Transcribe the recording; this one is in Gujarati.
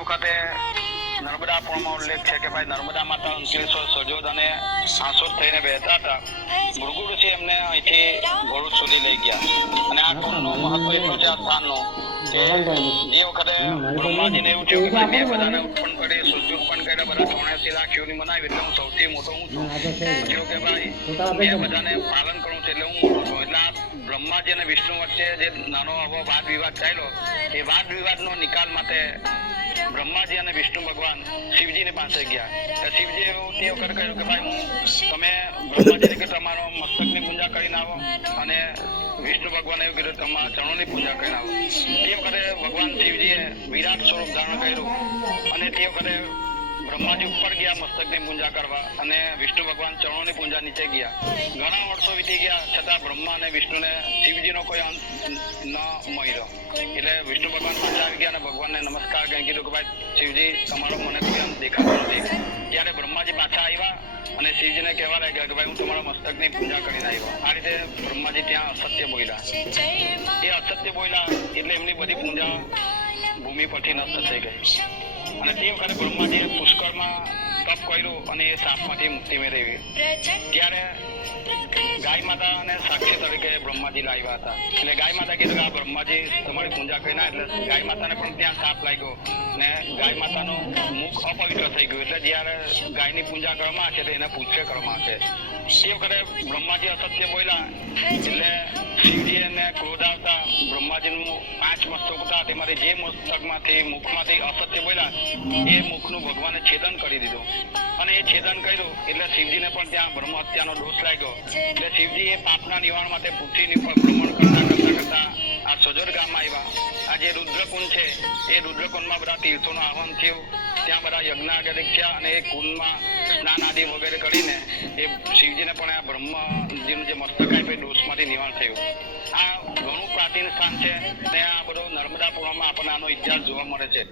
વખતે નર્મદા પૂર્ણમાં ઉલ્લેખ છે કે ભાઈ નર્મદા માતા અંકલેશ્વર સજોદ અને આસોદ થઈને વહેતા હતા. ભૃગુ ઋષિ એમને અહીંથી ભરૂચ સુધી લઈ ગયા અને આ કુંડનું મહત્વ એટલું છે આ સ્થાનનું કે જે વખતે બ્રહ્માજીને એવું થયું કે ભાઈ મેં બધાને ઉત્પન્ન કરી સૃષ્ટિ ઉત્પન્ન કર્યા બધા 83 લાખ યોની બનાવી એટલે હું સૌથી મોટો હું છું. જો કે ભાઈ મેં બધાને પાલન કરું છું એટલે હું મોટો છું. એટલે આ બ્રહ્માજી અને વિષ્ણુ વચ્ચે જે નાનો આવો વાદ વિવાદ ચાલ્યો એ વાદ વિવાદનો નિકાલ માટે બ્રહ્માજી અને વિષ્ણુ ભગવાન શિવજીની પાસે ગયા. શિવજી એવું તે વખત કહ્યું કે ભાઈ તમે બ્રહ્માજીને કે તમારો મસ્તકની પૂજા કરીને આવો અને વિષ્ણુ ભગવાન એવું કીધું તમારા ચરણોની પૂજા કરીને આવો. તે વખતે ભગવાન શિવજીએ વિરાટ સ્વરૂપ ધારણ કર્યું અને તે વખતે બ્રહ્માજી ઉપર ગયા મસ્તકની પૂજા કરવા અને વિષ્ણુ ભગવાન ચરણોની પૂજા નીચે ગયા. ઘણા વર્ષો વીતી ગયા છતાં બ્રહ્મા અને વિષ્ણુને શિવજીનો કોઈ અંત ન મળ્યો. એટલે વિષ્ણુ ભગવાન પાછા આવી ગયા અને ભગવાનને નમસ્કાર કરી કીધું કે ભાઈ શિવજી તમારો મને કોઈ અંત દેખાતો નથી. ત્યારે બ્રહ્માજી પાછા આવ્યા અને શિવજીને કહેવા લાગ્યા કે ભાઈ હું તમારા મસ્તકની પૂજા કરીને આવ્યો. આ રીતે બ્રહ્માજી ત્યાં અસત્ય બોલ્યા. એ અસત્ય બોલ્યા એટલે એમની બધી પૂજા ભૂમિ પરથી નષ્ટ થઈ ગઈ અને તે વખતે બ્રહ્માજીએ પુષ્કળમાં તપ કર્યું અને એ સાપમાંથી મુક્તિ મેળવી. ત્યારે ગાય માતા અને સાક્ષી તરીકે બ્રહ્માજી લાવ્યા હતા. એટલે ગાય માતા કીધું કે આ બ્રહ્માજી તમારી પૂજા કરી ના એટલે ગાય માતાને પણ ત્યાં સાપ લાગ્યો ને ગાય માતાનું મુખ અપવિત્ર થઈ ગયું. એટલે જ્યારે ગાયની પૂજા કરવામાં આવે છે તો એને પૂછે કરવામાં આવે છે. તે વખતે બ્રહ્માજી અસત્ય બોલ્યા એટલે શિવજી એને ક્રોધ આવતા બ્રહ્માજીનું 5 મસ્તક હતા તેમાંથી જે મસ્તકમાંથી મુખમાંથી અસત્ય બોલ્યા એ મુખનું ભગવાને છેદન કરી દીધું અને એ છેદન કર્યું એટલે શિવજીને પણ ત્યાં બ્રહ્મ હત્યાનો દોષ લાગ્યો. એટલે શિવજી એ પાપના નિવારણ માટે પૃથ્વીની ઉપર ભ્રમણ કરતા આ સજોદ ગામમાં આવ્યા. આ જે રુદ્રકુંડ છે એ રુદ્રકુંડમાં બધા તીર્થોનું આહવાન થયું. ત્યાં બધા યજ્ઞાગરિક થયા અને એ કુંડમાં સ્નાન આદિ વગેરે કરીને એ શિવજીને પણ આ બ્રહ્મજીનું જે મસ્તક આપ્યું એ દોષમાંથી નિવારણ થયું. આ ઘણું પ્રાચીન સ્થાન છે ને આ બધો નર્મદા પૂર્ણમાં આપણને આનો ઇતિહાસ જોવા મળે છે.